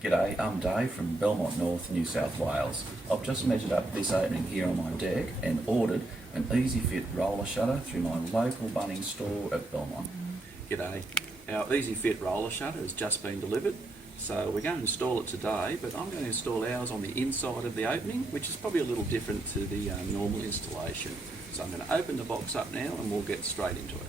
G'day, I'm Dave from Belmont North, New South Wales. I've just measured up this opening here on my deck and ordered an EzyFit roller shutter through my local Bunnings store at Belmont. G'day, our EzyFit roller shutter has just been delivered, so we're going to install it today, but I'm going to install ours on the inside of the opening, which is probably a little different to the normal installation. So I'm going to open the box up now and we'll get straight into it.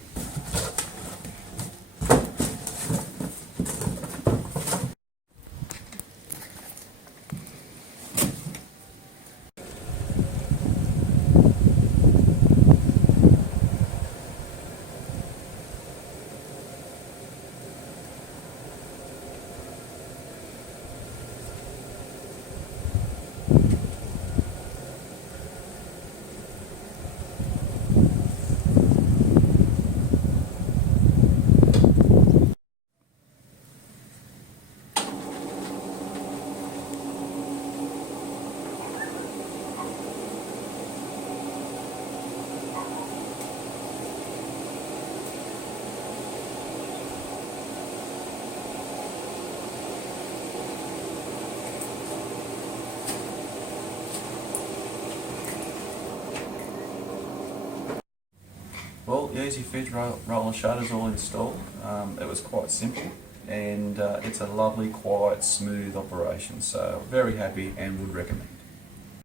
Well, the EzyFit roller shutter is all installed. It was quite simple and it's a lovely, quiet, smooth operation, so very happy and would recommend.